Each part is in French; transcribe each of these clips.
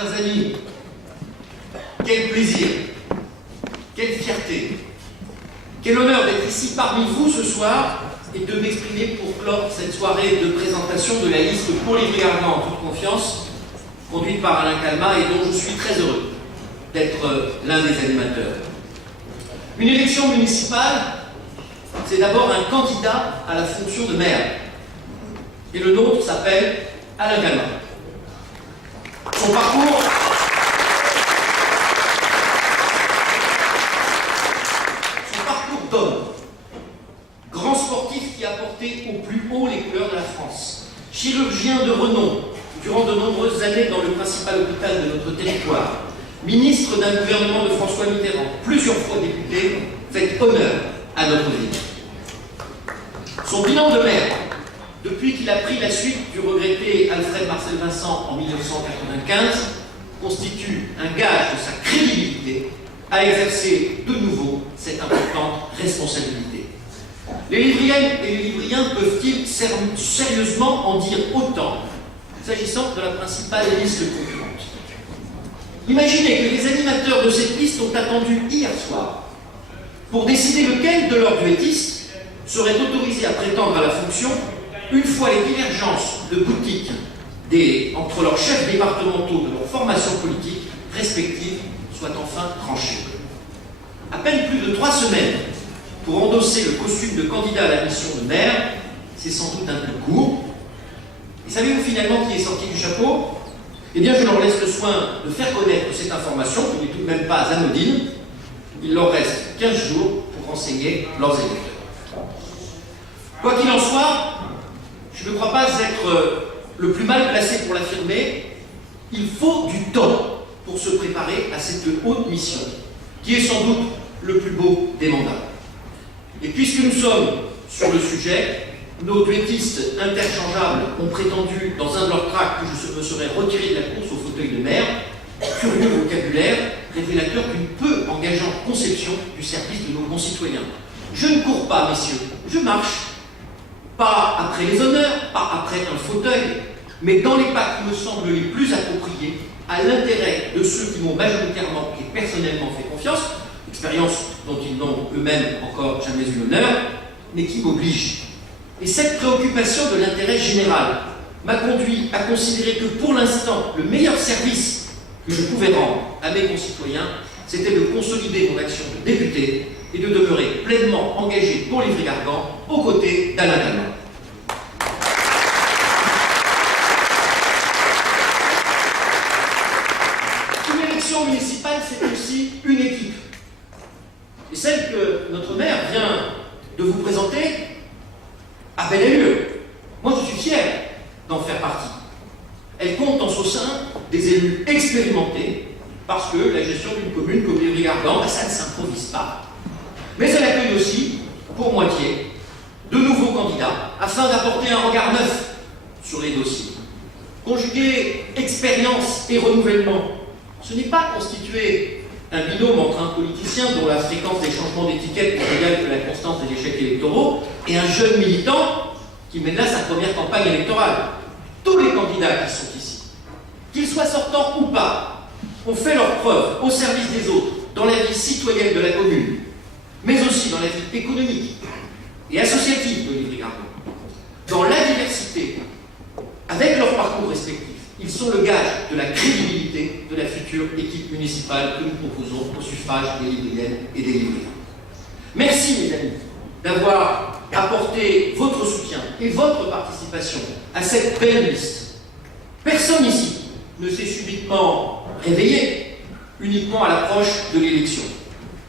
Chers amis, quel plaisir, quelle fierté, quel honneur d'être ici parmi vous ce soir et de m'exprimer pour clore cette soirée de présentation de la liste pour les Briardants en toute confiance, conduite par Alain Calmat et dont je suis très heureux d'être l'un des animateurs. Une élection municipale, c'est d'abord un candidat à la fonction de maire. Et le nôtre s'appelle Alain Calmat. Son parcours d'homme, grand sportif qui a porté au plus haut les couleurs de la France, chirurgien de renom durant de nombreuses années dans le principal hôpital de notre territoire, ministre d'un gouvernement de François Mitterrand, plusieurs fois député, fait honneur à notre ville. Son bilan de maire, depuis qu'il a pris la suite du regretté Alfred Marcel Vincent en 1995, constitue un gage de sa crédibilité à exercer de nouveau cette importante responsabilité. Les Livriennes et les Livriens peuvent-ils sérieusement en dire autant s'agissant de la principale liste concurrente? Imaginez que les animateurs de cette liste ont attendu hier soir pour décider lequel de leurs duettistes serait autorisé à prétendre à la fonction une fois les divergences de boutique entre leurs chefs départementaux de leur formation politique respective soit enfin tranchée. À peine plus de 3 semaines pour endosser le costume de candidat à la mission de maire, c'est sans doute un peu court. Et savez-vous finalement qui est sorti du chapeau? Eh bien, je leur laisse le soin de faire connaître cette information, qui n'est tout de même pas anodine. Il leur reste 15 jours pour renseigner leurs électeurs. Quoi qu'il en soit, je ne crois pas être le plus mal placé pour l'affirmer. Il faut du temps pour se préparer à cette haute mission, qui est sans doute le plus beau des mandats. Et puisque nous sommes sur le sujet, nos duettistes interchangeables ont prétendu dans un de leurs tracts que je me serais retiré de la course au fauteuil de maire, curieux vocabulaire, révélateur d'une peu engageante conception du service de nos concitoyens. Je ne cours pas, messieurs, je marche. Pas après les honneurs, pas après un fauteuil, mais dans les pas qui me semblent les plus appropriés à l'intérêt de ceux qui m'ont majoritairement et personnellement fait confiance, expérience dont ils n'ont eux-mêmes encore jamais eu l'honneur, mais qui m'oblige. Et cette préoccupation de l'intérêt général m'a conduit à considérer que pour l'instant, le meilleur service que je pouvais rendre à mes concitoyens, c'était de consolider mon action de député et de demeurer pleinement engagé pour les Briardants aux côtés d'Alain Calmat. Une élection municipale, c'est aussi une équipe. Et celle que notre maire vient de vous présenter a belle allure. Moi, je suis fier d'en faire partie. Elle compte en son sein des élus expérimentés, parce que la gestion d'une commune comme les Briardants, ça ne s'improvise pas. Mais elle accueille aussi, pour moitié, de nouveaux candidats, afin d'apporter un regard neuf sur les dossiers. Conjuguer expérience et renouvellement, ce n'est pas constituer un binôme entre un politicien dont la fréquence des changements d'étiquette est égale que la constance des échecs électoraux et un jeune militant qui mène là sa première campagne électorale. Tous les candidats qui sont ici, qu'ils soient sortants ou pas, ont fait leur preuve au service des autres dans la vie citoyenne de la commune, mais aussi dans la vie économique et associative de l'Ivry-Gardon. Dans la diversité, avec leur parcours respectif, ils sont le gage de la crédibilité de la future équipe municipale que nous proposons au suffrage des Livriennes et des Livriens. Merci, mes amis, d'avoir apporté votre soutien et votre participation à cette belle liste. Personne ici ne s'est subitement réveillé uniquement à l'approche de l'élection.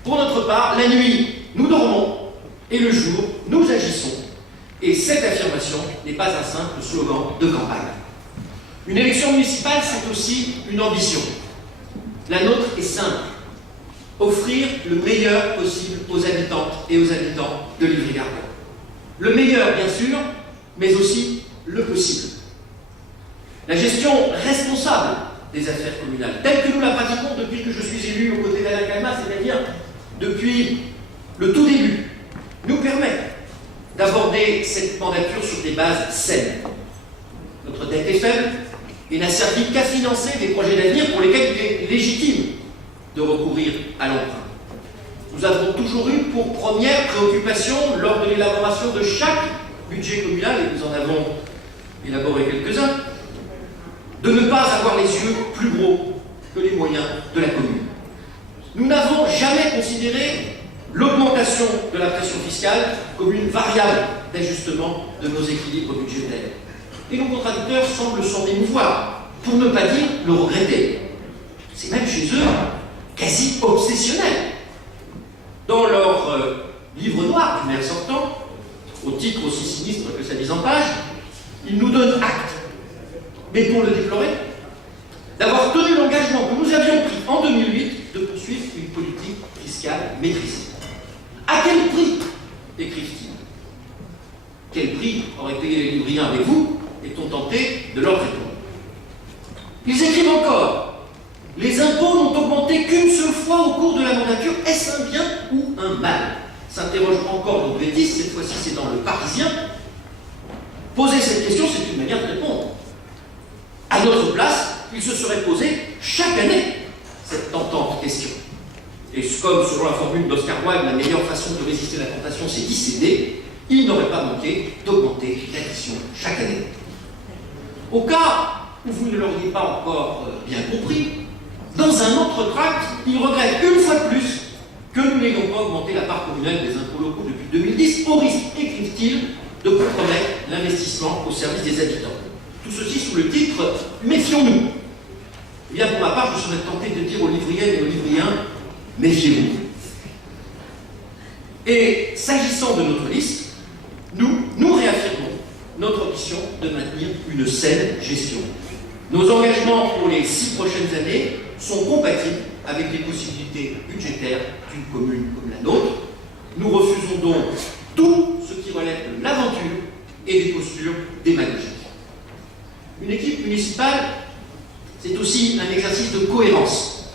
Pour notre part, la nuit, nous dormons et le jour, nous agissons. Et cette affirmation n'est pas un simple slogan de campagne. Une élection municipale, c'est aussi une ambition. La nôtre est simple. Offrir le meilleur possible aux habitantes et aux habitants de l'Ivry-Gardon. Le meilleur, bien sûr, mais aussi le possible. La gestion responsable des affaires communales, telle que nous la pratiquons depuis que je suis élu aux côtés d'Alain Calmat, c'est-à-dire depuis le tout début, nous permet d'aborder cette mandature sur des bases saines. Notre dette est faible, et n'a servi qu'à financer des projets d'avenir pour lesquels il est légitime de recourir à l'emprunt. Nous avons toujours eu pour première préoccupation, lors de l'élaboration de chaque budget communal, et nous en avons élaboré quelques-uns, de ne pas avoir les yeux plus gros que les moyens de la commune. Nous n'avons jamais considéré l'augmentation de la pression fiscale comme une variable d'ajustement de nos équilibres budgétaires. Et nos contradicteurs semblent s'en émouvoir, pour ne pas dire le regretter. C'est même chez eux quasi obsessionnel. Dans leur livre noir du maire sortant, au titre aussi sinistre que sa mise en page, ils nous donnent acte, mais pour le déplorer, d'avoir tenu l'engagement que nous avions pris en 2008 de poursuivre une politique fiscale maîtrisée. À quel prix, écrivent-ils? Quel prix auraient payé les Livriens avec vous? Est-on tenté de leur répondre. Ils écrivent encore: les impôts n'ont augmenté qu'une seule fois au cours de la mandature. Est-ce un bien ou un mal? S'interroge encore nos bêtises, cette fois-ci c'est dans le Parisien. Poser cette question, c'est une manière de répondre. À notre place, il se serait posé chaque année cette tentante question. Et comme selon la formule d'Oscar Wilde, la meilleure façon de résister à la tentation, c'est d'y céder, il n'aurait pas manqué d'augmenter l'addition chaque année. Au cas où vous ne l'auriez pas encore bien compris, dans un autre tract, il regrette une fois de plus que nous n'ayons pas augmenté la part communale des impôts locaux depuis 2010, au risque, écrivent-ils, de compromettre l'investissement au service des habitants. Tout ceci sous le titre « Méfions-nous ». Eh bien, pour ma part, je serais tenté de dire aux Livriennes et aux Livriens « Méfiez-vous ». Et s'agissant de notre liste, nous réaffirmons notre ambition de maintenir une saine gestion. Nos engagements pour les 6 prochaines années sont compatibles avec les possibilités budgétaires d'une commune comme la nôtre. Nous refusons donc tout ce qui relève de l'aventure et des postures démagogiques. Une équipe municipale, c'est aussi un exercice de cohérence.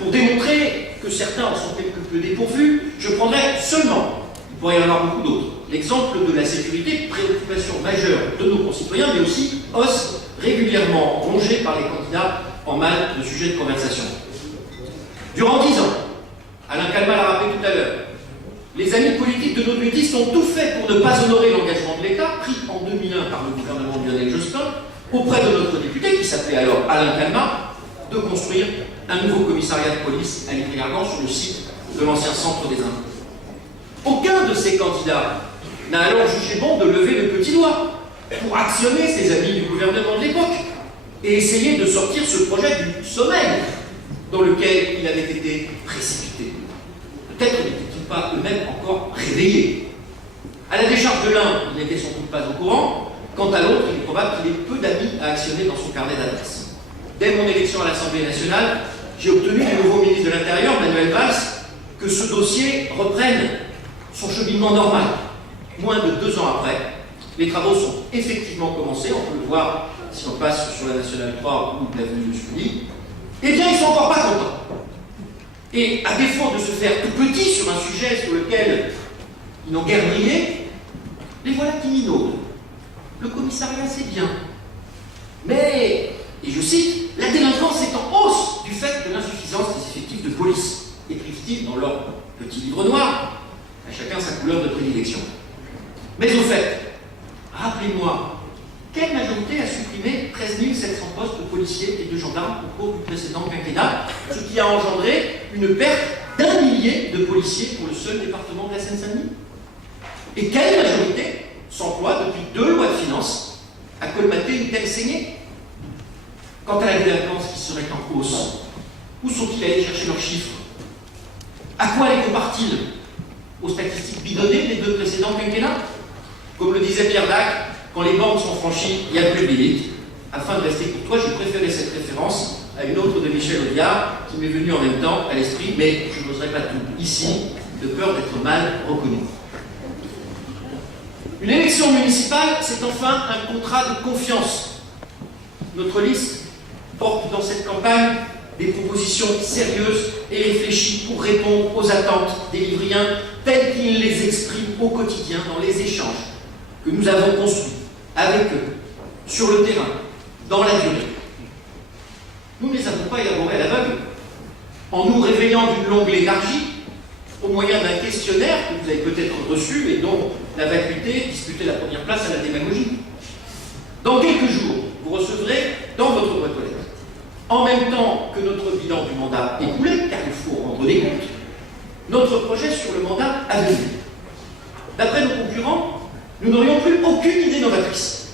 Pour démontrer que certains en sont quelque peu dépourvus, je prendrai seulement, il pourrait y en avoir beaucoup d'autres, l'exemple de la sécurité, préoccupation majeure de nos concitoyens, mais aussi hausse régulièrement rongée par les candidats en mal de sujets de conversation. Durant 10 ans, Alain Calmat l'a rappelé tout à l'heure, les amis politiques de nos budgétistes ont tout fait pour ne pas honorer l'engagement de l'État, pris en 2001 par le gouvernement de Lionel Jospin, auprès de notre député, qui s'appelait alors Alain Calmat, de construire un nouveau commissariat de police à Livry-Gargan sur le site de l'ancien centre des impôts. Aucun de ces candidats n'a alors jugé bon de lever le petit doigt pour actionner ses amis du gouvernement de l'époque et essayer de sortir ce projet du sommeil dans lequel il avait été précipité. Peut-être n'étaient-ils pas eux-mêmes encore réveillés. À la décharge de l'un, il n'était sans doute pas au courant. Quant à l'autre, il est probable qu'il ait peu d'amis à actionner dans son carnet d'adresses. Dès mon élection à l'Assemblée nationale, j'ai obtenu du nouveau ministre de l'Intérieur, Manuel Valls, que ce dossier reprenne son cheminement normal. Moins de 2 ans après, les travaux sont effectivement commencés, on peut le voir si on passe sur la Nationale 3 ou l'avenue de Sully. Eh bien, ils ne sont encore pas contents. Et à défaut de se faire tout petit sur un sujet sur lequel ils n'ont guère brillé, les voilà qui minaudent. Le commissariat, c'est bien. Mais, et je cite, la délinquance est en hausse du fait de l'insuffisance des effectifs de police, écrivent-ils dans leur petit livre noir, à chacun sa couleur de prédilection. Mais au fait, rappelez-moi, quelle majorité a supprimé 13 700 postes de policiers et de gendarmes au cours du précédent quinquennat, ce qui a engendré une perte d'1 millier de policiers pour le seul département de la Seine-Saint-Denis? Et quelle majorité s'emploie depuis 2 lois de finances à colmater une telle saignée? Quant à la délinquance qui serait en hausse, où sont-ils allés chercher leurs chiffres? À quoi les comparent-ils? Aux statistiques bidonnées des 2 précédents quinquennats? Comme le disait Pierre Dac, quand les bandes sont franchies, il n'y a plus de limite. Afin de rester courtois, j'ai préféré cette référence à une autre de Michel Audiard qui m'est venue en même temps à l'esprit, mais je n'oserais pas tout ici, de peur d'être mal reconnu. Une élection municipale, c'est enfin un contrat de confiance. Notre liste porte dans cette campagne des propositions sérieuses et réfléchies pour répondre aux attentes des Livriens telles qu'ils les expriment au quotidien dans les échanges que nous avons construits avec eux, sur le terrain, dans la durée. Nous ne les avons pas élaborés à l'aveugle, en nous réveillant d'une longue léthargie, au moyen d'un questionnaire que vous avez peut-être reçu et dont la vacuité disputait la première place à la démagogie. Dans quelques jours, vous recevrez dans votre boîte aux lettres, en même temps que notre bilan du mandat écoulé, car il faut rendre des comptes, notre projet sur le mandat à venir. D'après nos concurrents, nous n'aurions plus aucune idée novatrice.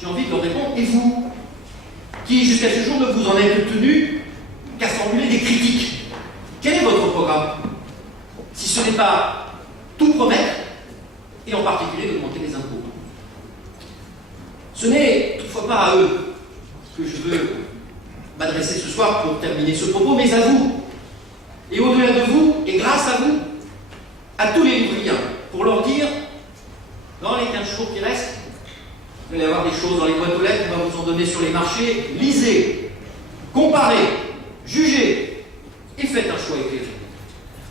J'ai envie de leur répondre, et vous, qui jusqu'à ce jour ne vous en êtes tenu qu'à formuler des critiques, quel est votre programme? Si ce n'est pas tout promettre, et en particulier d'augmenter les impôts. Ce n'est toutefois pas à eux que je veux m'adresser ce soir pour terminer ce propos, mais à vous. Et au-delà de vous, et grâce à vous, à tous les livriens, pour leur dire, dans les 15 jours qui restent, vous allez avoir des choses dans les boîtes aux lettres, on va vous en donner sur les marchés, lisez, comparez, jugez, et faites un choix éclairé.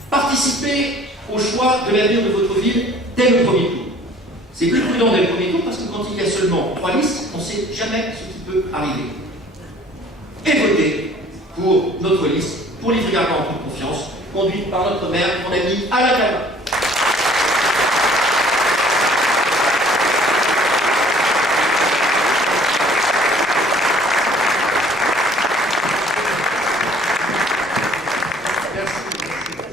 Participez au choix de l'avenir de votre ville dès le premier tour. C'est plus prudent dès le premier tour parce que quand il y a seulement 3 listes, on ne sait jamais ce qui peut arriver. Et votez pour notre liste, pour l'Ivry-Gargan en toute confiance, conduite par notre maire, mon ami Alain Calvat.